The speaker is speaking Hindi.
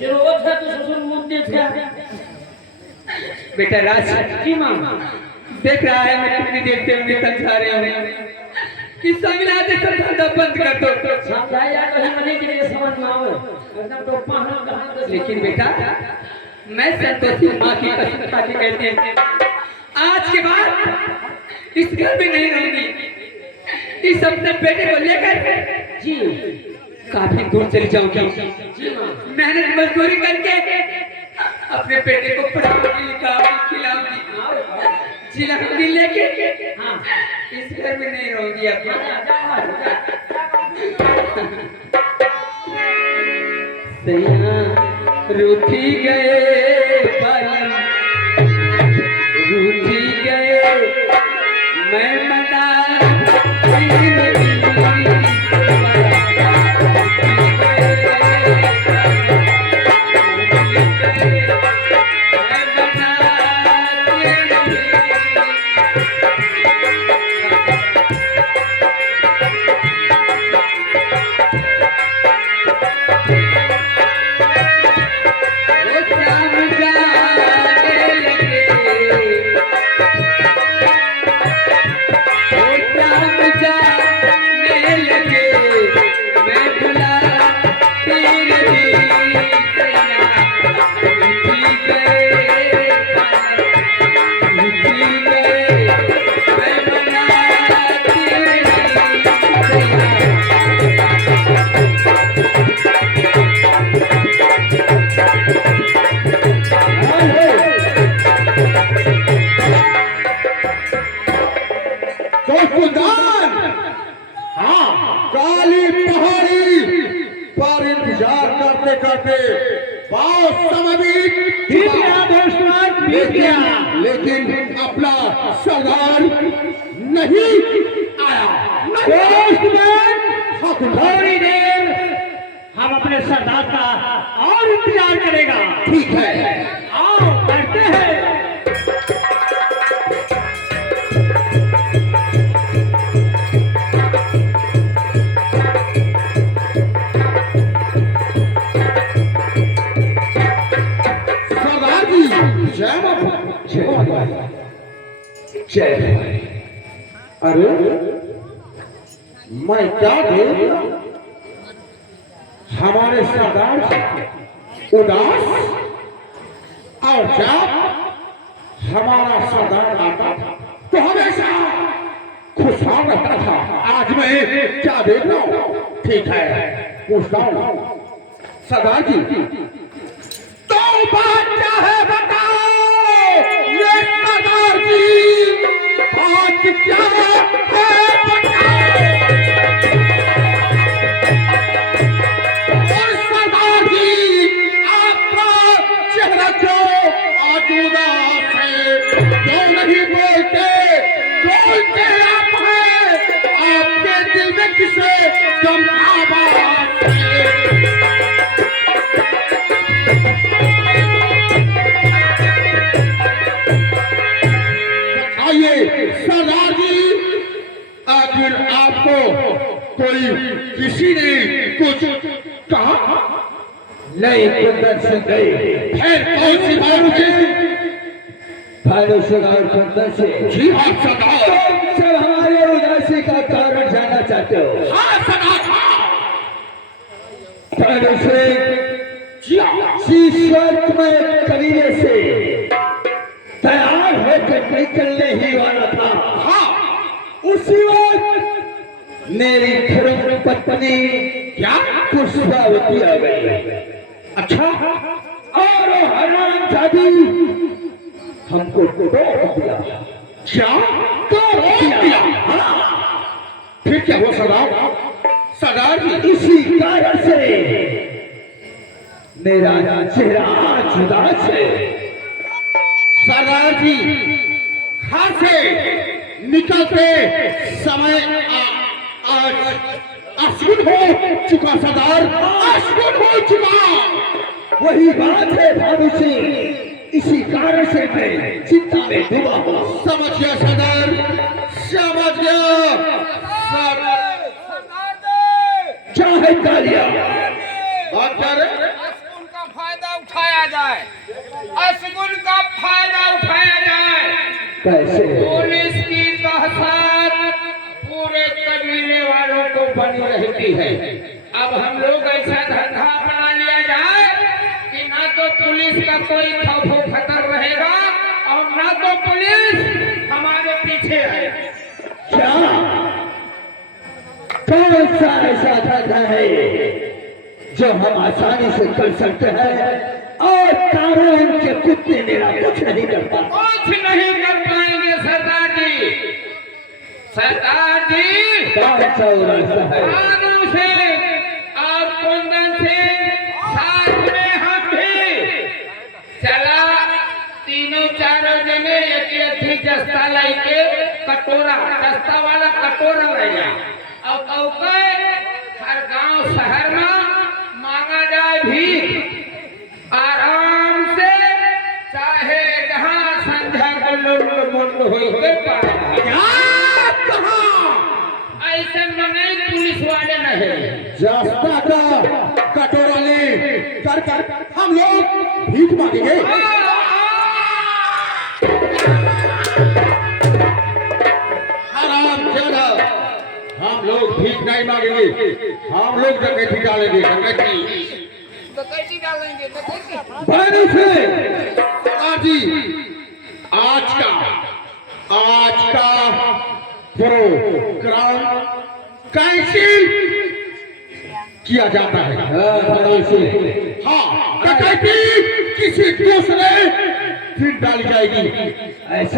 जरूरत है तो ससुर मुद्दे थे। बेटा राज जी माँ देख रहा है मैं कितनी देर से उन्हें समझा रहे हूँ कि समिना दे समझाना बंद कर दो। समझाया कहीं मने के लिए समझ में आवे एकदम तो पहाड़ कहां। लेकिन बेटा मैं संतोषी माँ की कसम खा के कहती हूँ आज के बाद इस घर में नहीं रहूंगी। इस अपने बेटे को लेकर जी काफी दूर चली जाऊंगी। जी माँ मेहनत मजदूरी करके अपने बेटे को पढ़ाऊंगी लिखाऊंगी खिलाऊंगी जिलाऊंगी लेके हाँ इस घर में नहीं रहूंगी। अब सैया रूठी गए बालम रूठी गए मैं मना काली पहाड़ी पर इंतजार करते करते लेकिन अपना सरदार नहीं आया। थोड़ी देर हम अपने सरदार का और इंतजार करेगा। ठीक है आओ बैठते हैं। अरे मैं क्या देख हमारे सरदार उदास और जब हमारा सरदार आता था तो हमेशा खुशहाल रहता था। आज मैं क्या देख रहा हूँ? ठीक है पूछता हूँ सरदार जी तो बात क्या है बताओ। ये सरदार जी बात क्या है बताओ। और सरदार जी आपका चेहरा क्यों आज उदास है? क्यों नहीं बोलते? बोलते आप हैं। आपके दिल में किसे गम का बात है? सरदार जी आखिर आपको कोई किसी ने कुछ कहा? नहीं प्रदर्शन गए फिर कौन सी बात है? भानु सरदार प्रदर्शन। जी हाँ सरदार। सब हमारे उदासी का कारण जानना चाहते हो? हाँ सरदार। भानु सिंह शीश्वर में कबीले से तैयार होकर निकलने ही वाला था। हाँ उसी वक्त मेरी धर्म पत्नी क्या पुष्पावती आ गई। अच्छा और हराम जादी हमको टोक दिया। क्या टोक दिया। फिर क्या हुआ सरदार? सरदार जी इसी कारण से मेरा चेहरा आज उदास है। सरदार जी घर से निकलते समय आज अश्विन हो चुका सरदार। अश्विन हो चुका। वही बात है भानु सिंह। इसी कारण से मैं चिंता में डूबा हूँ। समझ गया सरदार समझ गया। क्या है कालिया? बात क्या रे? उनका फायदा जाए, असगुन का फायदा उठाया जाए। कैसे? पुलिस की दहशत पूरे कबीले वालों को बनी रहती है। अब हम लोग ऐसा धंधा अपना लिया जाए कि ना तो पुलिस का कोई खौफ खतर रहेगा और ना तो पुलिस हमारे पीछे है। क्या कौन सा ऐसा धंधा है जो हम आसानी से कर सकते हैं और कानून के कुत्ते मेरा कुछ नहीं कर पाते? कुछ नहीं कर पाएंगे सरदार जी। सरदार जी, कौन सा वो रास्ता है? कानून से और कुंदन से साथ में हम भी चला। तीनों चारों जने एक जस्ता लेके कटोरा, जस्ता वाला कटोरा रहेगा और कौके हर गांव शहर में मांगा जाए भी आराम से, चाहे जहाँ संध्या को मुंड होते पाए। ऐसे मने पुलिस वाले नहीं। जस्ता का कटोरा ले कर हम लोग भीख मांगेंगे। हरामजादा, हम लोग भीख नहीं मांगेंगे, हम लोग डकैती डालेंगे। डकैती डालेंगे, डकैती। बड़े से सरदार जी, आज का प्रोग्राम कैंसिल किया जाता है। हाँ, डकैती किसी दूसरे दिन डाली जाएगी। ऐसा